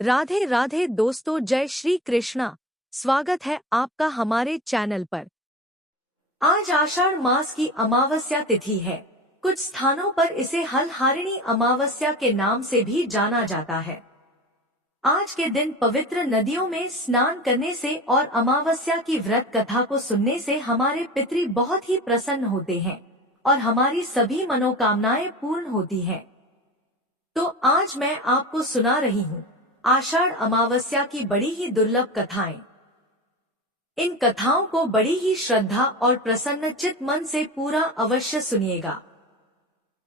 राधे राधे दोस्तों, जय श्री कृष्णा। स्वागत है आपका हमारे चैनल पर। आज आषाढ़ मास की अमावस्या तिथि है। कुछ स्थानों पर इसे हलहारिणी अमावस्या के नाम से भी जाना जाता है। आज के दिन पवित्र नदियों में स्नान करने से और अमावस्या की व्रत कथा को सुनने से हमारे पितृ बहुत ही प्रसन्न होते हैं और हमारी सभी मनोकामनाएं पूर्ण होती हैं। तो आज मैं आपको सुना रही हूँ आषाढ़ अमावस्या की बड़ी ही दुर्लभ कथाएं। इन कथाओं को बड़ी ही श्रद्धा और प्रसन्न चित्त मन से पूरा अवश्य सुनिएगा।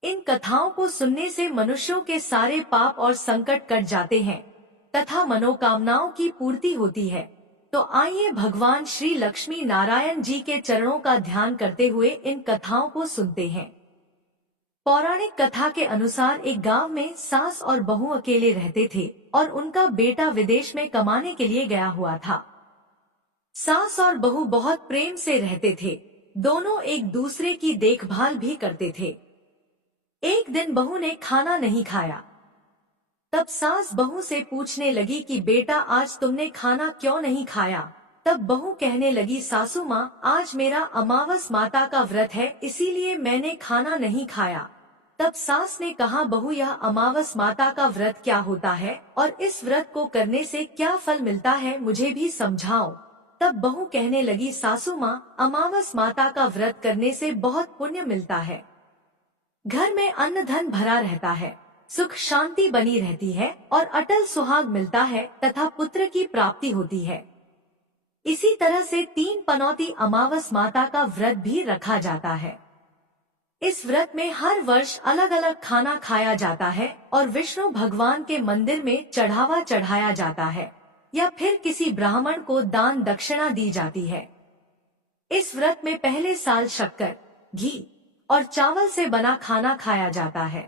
इन कथाओं को सुनने से मनुष्यों के सारे पाप और संकट कट जाते हैं तथा मनोकामनाओं की पूर्ति होती है। तो आइए भगवान श्री लक्ष्मी नारायण जी के चरणों का ध्यान करते हुए इन कथाओं को सुनते हैं। पौराणिक कथा के अनुसार एक गांव में सास और बहू अकेले रहते थे और उनका बेटा विदेश में कमाने के लिए गया हुआ था। सास और बहू बहुत प्रेम से रहते थे। दोनों एक दूसरे की देखभाल भी करते थे। एक दिन बहू ने खाना नहीं खाया। तब सास बहू से पूछने लगी कि बेटा, आज तुमने खाना क्यों नहीं खाया? तब बहू कहने लगी, सासू माँ, आज मेरा अमावस माता का व्रत है, इसीलिए मैंने खाना नहीं खाया। तब सास ने कहा, बहू, यह अमावस माता का व्रत क्या होता है और इस व्रत को करने से क्या फल मिलता है, मुझे भी समझाओ। तब बहू कहने लगी, सासू माँ, अमावस माता का व्रत करने से बहुत पुण्य मिलता है। घर में अन्न धन भरा रहता है, सुख शांति बनी रहती है और अटल सुहाग मिलता है तथा पुत्र की प्राप्ति होती है। इसी तरह से 3 पनौती अमावस माता का व्रत भी रखा जाता है। इस व्रत में हर वर्ष अलग अलग खाना खाया जाता है और विष्णु भगवान के मंदिर में चढ़ावा चढ़ाया जाता है या फिर किसी ब्राह्मण को दान दक्षिणा दी जाती है। इस व्रत में पहले साल शक्कर, घी और चावल से बना खाना खाया जाता है।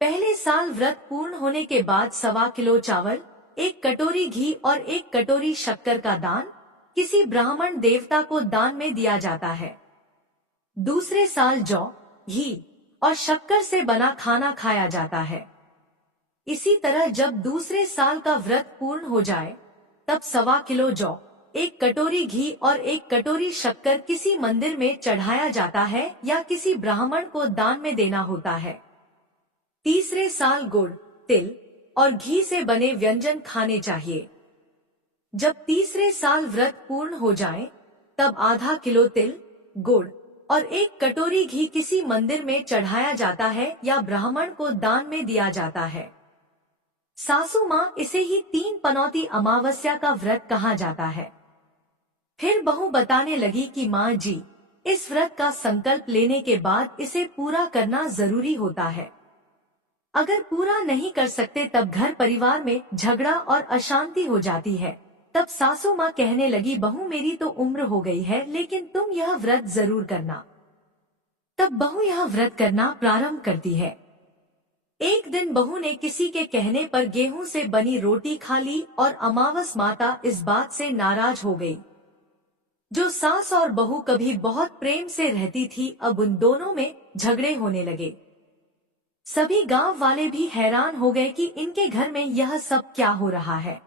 पहले साल व्रत पूर्ण होने के बाद 1.25 किलो चावल, 1 कटोरी घी और 1 कटोरी शक्कर का दान किसी ब्राह्मण देवता को दान में दिया जाता है। दूसरे साल जौ, घी और शक्कर से बना खाना खाया जाता है। इसी तरह जब दूसरे साल का व्रत पूर्ण हो जाए तब 1.25 किलो जौ, 1 कटोरी घी और 1 कटोरी शक्कर किसी मंदिर में चढ़ाया जाता है या किसी ब्राह्मण को दान में देना होता है। तीसरे साल गुड़, तिल और घी से बने व्यंजन खाने चाहिए। जब तीसरे साल व्रत पूर्ण हो जाए तब आधा किलो तिल, गुड़ और 1 कटोरी घी किसी मंदिर में चढ़ाया जाता है या ब्राह्मण को दान में दिया जाता है। सासू माँ, इसे ही 3 पनौती अमावस्या का व्रत कहा जाता है। फिर बहू बताने लगी कि माँ जी, इस व्रत का संकल्प लेने के बाद इसे पूरा करना जरूरी होता है। अगर पूरा नहीं कर सकते तब घर परिवार में झगड़ा और अशांति हो जाती है। तब सासू माँ कहने लगी, बहू, मेरी तो उम्र हो गई है, लेकिन तुम यह व्रत जरूर करना। तब बहू यह व्रत करना प्रारंभ करती है। एक दिन बहू ने किसी के कहने पर गेहूं से बनी रोटी खा ली और अमावस माता इस बात से नाराज हो गई। जो सास और बहू कभी बहुत प्रेम से रहती थी, अब उन दोनों में झगड़े होने लगे। सभी गांव वाले भी हैरान हो गए कि इनके घर में यह सब क्या हो रहा है।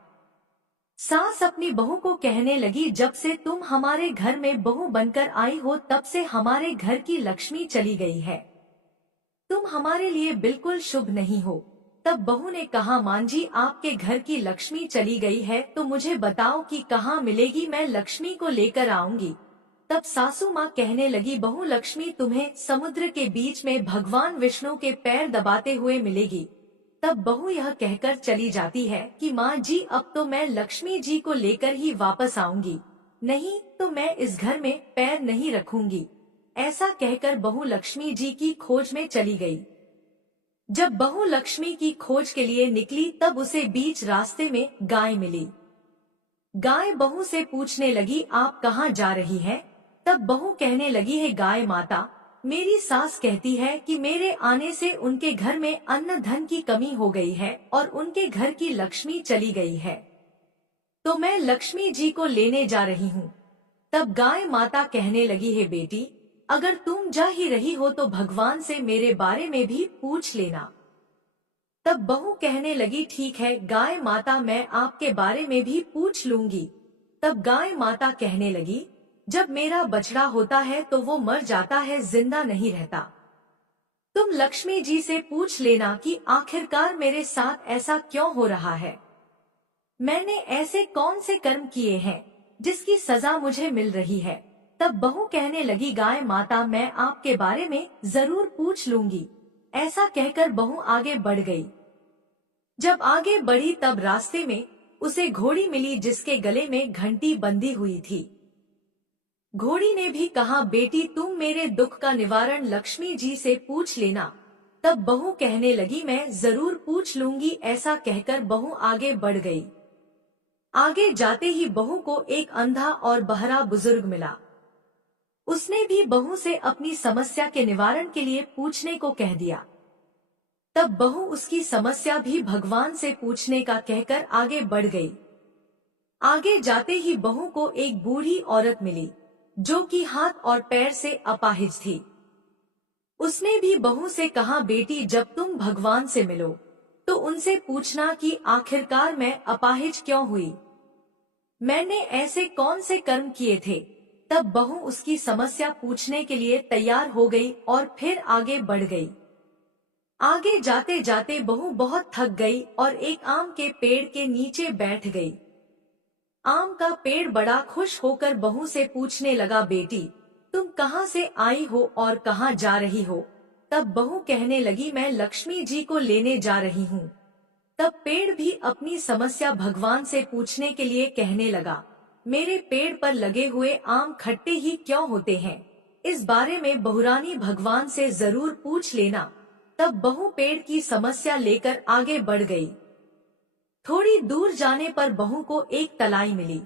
सास अपनी बहू को कहने लगी, जब से तुम हमारे घर में बहू बनकर आई हो तब से हमारे घर की लक्ष्मी चली गई है। तुम हमारे लिए बिल्कुल शुभ नहीं हो। तब बहू ने कहा, मां जी, आपके घर की लक्ष्मी चली गई है तो मुझे बताओ कि कहाँ मिलेगी, मैं लक्ष्मी को लेकर आऊंगी। तब सासू माँ कहने लगी, बहू, लक्ष्मी तुम्हें समुद्र के बीच में भगवान विष्णु के पैर दबाते हुए मिलेगी। तब बहू यह कहकर चली जाती है कि माँ जी, अब तो मैं लक्ष्मी जी को लेकर ही वापस आऊंगी, नहीं तो मैं इस घर में पैर नहीं रखूंगी। ऐसा कहकर बहू लक्ष्मी जी की खोज में चली गई। जब बहू लक्ष्मी की खोज के लिए निकली तब उसे बीच रास्ते में गाय मिली। गाय बहू से पूछने लगी, आप कहाँ जा रही हैं? तब बहू कहने लगी है, गाय माता, मेरी सास कहती है कि मेरे आने से उनके घर में अन्न धन की कमी हो गई है और उनके घर की लक्ष्मी चली गई है, तो मैं लक्ष्मी जी को लेने जा रही हूँ। तब गाय माता कहने लगी है, बेटी, अगर तुम जा ही रही हो तो भगवान से मेरे बारे में भी पूछ लेना। तब बहू कहने लगी, ठीक है गाय माता, मैं आपके बारे में भी पूछ लूंगी। तब गाय माता कहने लगी, जब मेरा बछड़ा होता है तो वो मर जाता है, जिंदा नहीं रहता। तुम लक्ष्मी जी से पूछ लेना कि आखिरकार मेरे साथ ऐसा क्यों हो रहा है। मैंने ऐसे कौन से कर्म किए हैं जिसकी सजा मुझे मिल रही है। तब बहू कहने लगी, गाय माता, मैं आपके बारे में जरूर पूछ लूंगी। ऐसा कहकर बहू आगे बढ़ गई। जब आगे बढ़ी तब रास्ते में उसे घोड़ी मिली जिसके गले में घंटी बंधी हुई थी। घोड़ी ने भी कहा, बेटी तुम मेरे दुख का निवारण लक्ष्मी जी से पूछ लेना। तब बहू कहने लगी, मैं जरूर पूछ लूंगी। ऐसा कहकर बहू आगे बढ़ गई। आगे जाते ही बहू को एक अंधा और बहरा बुजुर्ग मिला। उसने भी बहू से अपनी समस्या के निवारण के लिए पूछने को कह दिया। तब बहू उसकी समस्या भी भगवान से पूछने का कहकर आगे बढ़ गई। आगे जाते ही बहू को एक बूढ़ी औरत मिली जो कि हाथ और पैर से अपाहिज थी। उसने भी बहू से कहा, बेटी जब तुम भगवान से मिलो तो उनसे पूछना कि आखिरकार मैं अपाहिज क्यों हुई, मैंने ऐसे कौन से कर्म किए थे। तब बहू उसकी समस्या पूछने के लिए तैयार हो गई और फिर आगे बढ़ गई। आगे जाते जाते बहू बहुत थक गई और एक आम के पेड़ के नीचे बैठ गई। आम का पेड़ बड़ा खुश होकर बहू से पूछने लगा, बेटी तुम कहाँ से आई हो और कहाँ जा रही हो। तब बहू कहने लगी, मैं लक्ष्मी जी को लेने जा रही हूँ। तब पेड़ भी अपनी समस्या भगवान से पूछने के लिए कहने लगा, मेरे पेड़ पर लगे हुए आम खट्टे ही क्यों होते हैं, इस बारे में बहुरानी भगवान से जरूर पूछ लेना। तब बहू पेड़ की समस्या लेकर आगे बढ़ गई। थोड़ी दूर जाने पर बहू को एक तलाई मिली।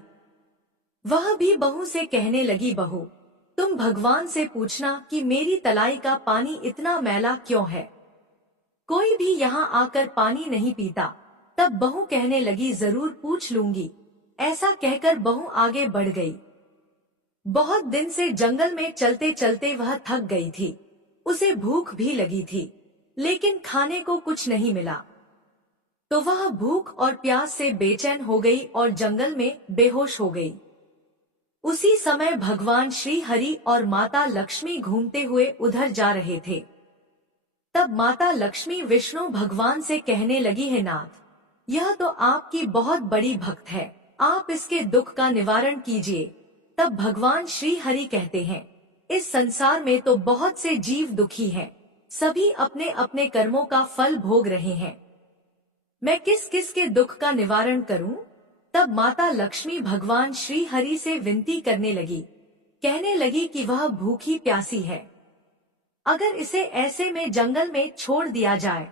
वह भी बहू से कहने लगी, बहू तुम भगवान से पूछना कि मेरी तलाई का पानी इतना मैला क्यों है, कोई भी यहाँ आकर पानी नहीं पीता। तब बहू कहने लगी, जरूर पूछ लूंगी। ऐसा कहकर बहू आगे बढ़ गई। बहुत दिन से जंगल में चलते चलते वह थक गई थी। उसे भूख भी लगी थी लेकिन खाने को कुछ नहीं मिला, तो वह भूख और प्यास से बेचैन हो गई और जंगल में बेहोश हो गई। उसी समय भगवान श्री हरि और माता लक्ष्मी घूमते हुए उधर जा रहे थे। तब माता लक्ष्मी विष्णु भगवान से कहने लगी, है नाथ, यह तो आपकी बहुत बड़ी भक्त है, आप इसके दुख का निवारण कीजिए। तब भगवान श्री हरि कहते हैं, इस संसार में तो बहुत से जीव दुखी हैं, सभी अपने अपने कर्मों का फल भोग रहे हैं, मैं किस किस के दुख का निवारण करूं। तब माता लक्ष्मी भगवान श्री हरि से विनती करने लगी, कहने लगी कि वह भूखी प्यासी है, अगर इसे ऐसे में जंगल में छोड़ दिया जाए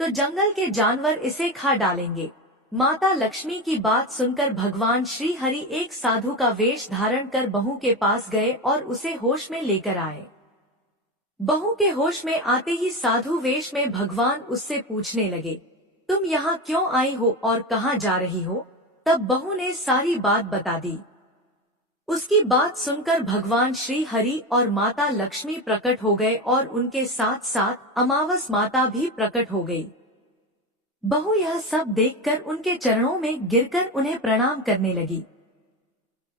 तो जंगल के जानवर इसे खा डालेंगे। माता लक्ष्मी की बात सुनकर भगवान श्री हरि एक साधु का वेश धारण कर बहू के पास गए और उसे होश में लेकर आए। बहू के होश में आते ही साधु वेश में भगवान उससे पूछने लगे, तुम यहाँ क्यों आई हो और कहाँ जा रही हो। तब बहू ने सारी बात बता दी। उसकी बात सुनकर भगवान श्री हरि और माता लक्ष्मी प्रकट हो गए और उनके साथ साथ अमावस माता भी प्रकट हो गई। बहू यह सब देखकर उनके चरणों में गिरकर उन्हें प्रणाम करने लगी।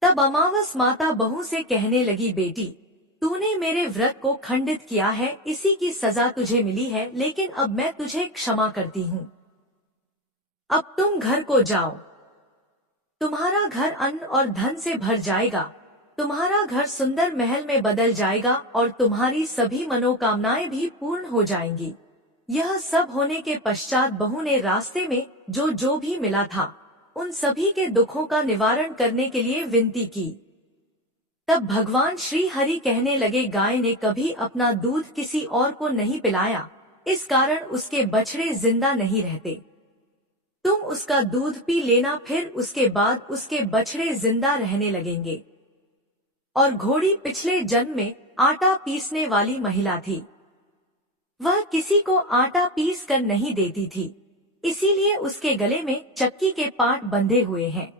तब अमावस माता बहू से कहने लगी, बेटी तूने मेरे व्रत को खंडित किया है, इसी की सजा तुझे मिली है, लेकिन अब मैं तुझे क्षमा करती हूँ। अब तुम घर को जाओ, तुम्हारा घर अन्न और धन से भर जाएगा, तुम्हारा घर सुंदर महल में बदल जाएगा और तुम्हारी सभी मनोकामनाएं भी पूर्ण हो जाएंगी। यह सब होने के पश्चात बहू ने रास्ते में जो जो भी मिला था उन सभी के दुखों का निवारण करने के लिए विनती की। तब भगवान श्री हरि कहने लगे, गाय ने कभी अपना दूध किसी और को नहीं पिलाया, इस कारण उसके बछड़े जिंदा नहीं रहते। तुम उसका दूध पी लेना, फिर उसके बाद उसके बछड़े जिंदा रहने लगेंगे। और घोड़ी पिछले जन्म में आटा पीसने वाली महिला थी, वह किसी को आटा पीस कर नहीं देती थी, इसीलिए उसके गले में चक्की के पाट बंधे हुए हैं।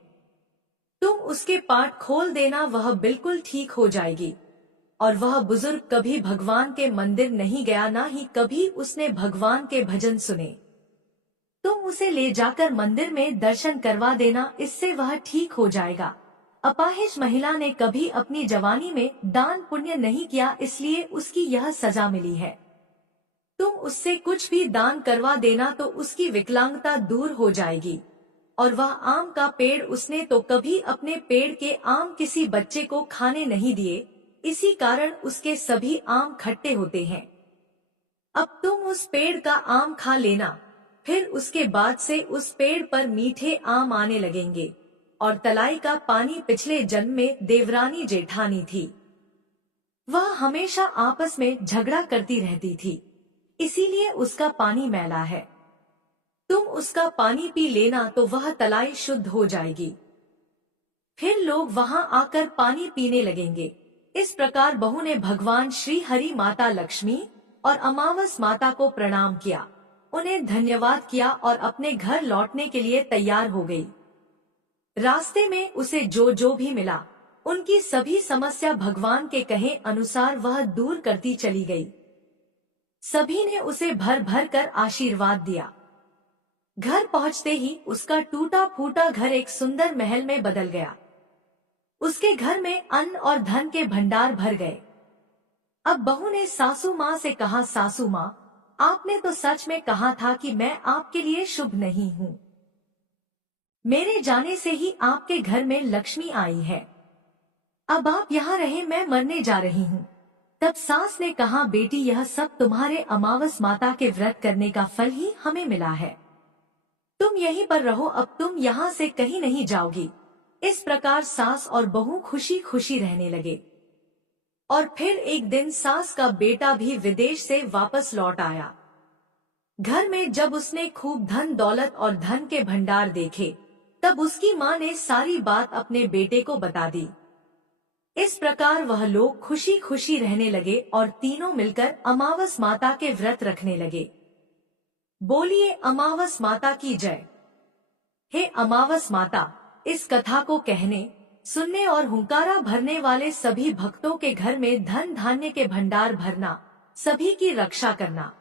तुम उसके पाट खोल देना, वह बिल्कुल ठीक हो जाएगी। और वह बुजुर्ग कभी भगवान के मंदिर नहीं गया, ना ही कभी उसने भगवान के भजन सुने। तुम उसे ले जाकर मंदिर में दर्शन करवा देना, इससे वह ठीक हो जाएगा। अपाहिज महिला ने कभी अपनी जवानी में दान पुण्य नहीं किया, इसलिए उसकी यह सजा मिली है। तुम उससे कुछ भी दान करवा देना तो उसकी विकलांगता दूर हो जाएगी। और वह आम का पेड़ उसने तो कभी अपने पेड़ के आम किसी बच्चे को खाने नहीं दिए, इसी कारण उसके सभी आम खट्टे होते हैं। अब तुम उस पेड़ का आम खा लेना, फिर उसके बाद से उस पेड़ पर मीठे आम आने लगेंगे। और तलाई का पानी पिछले जन्म में देवरानी जेठानी थी। वह हमेशा आपस में झगड़ा करती रहती थी, इसीलिए उसका पानी मैला है। तुम उसका पानी पी लेना तो वह तलाई शुद्ध हो जाएगी। फिर लोग वहां आकर पानी पीने लगेंगे। इस प्रकार बहू ने भगवान श्री हरि, माता लक्ष्मी और अमावस माता को प्रणाम किया, उन्हें धन्यवाद किया और अपने घर लौटने के लिए तैयार हो गई। रास्ते में उसे जो भी मिला, उनकी सभी समस्या भगवान के कहे अनुसार वह दूर करती चली गई। सभी ने उसे भर भर कर आशीर्वाद दिया। घर पहुंचते ही उसका टूटा फूटा घर एक सुंदर महल में बदल गया। उसके घर में अन्न और धन के भंडार भर गए। अब बहू ने सासू माँ से कहा, सासू माँ, आपने तो सच में कहा था कि मैं आपके लिए शुभ नहीं हूँ। मेरे जाने से ही आपके घर में लक्ष्मी आई है। अब आप यहाँ रहे, मैं मरने जा रही हूँ। तब सास ने कहा, बेटी, यह सब तुम्हारे अमावस माता के व्रत करने का फल ही हमें मिला है। तुम यहीं पर रहो, अब तुम यहाँ से कहीं नहीं जाओगी। इस प्रकार सास और बहू खुशी खुशी रहने लगे। और फिर एक दिन सास का बेटा भी विदेश से वापस लौट आया। घर में जब उसने खूब धन दौलत और धन के भंडार देखे, तब उसकी माँ ने सारी बात अपने बेटे को बता दी। इस प्रकार वह लोग खुशी खुशी रहने लगे और तीनों मिलकर अमावस माता के व्रत रखने लगे। बोलिए अमावस माता की जय। हे अमावस माता, इस कथा को कहने, सुनने और हुंकारा भरने वाले सभी भक्तों के घर में धन धान्य के भंडार भरना, सभी की रक्षा करना।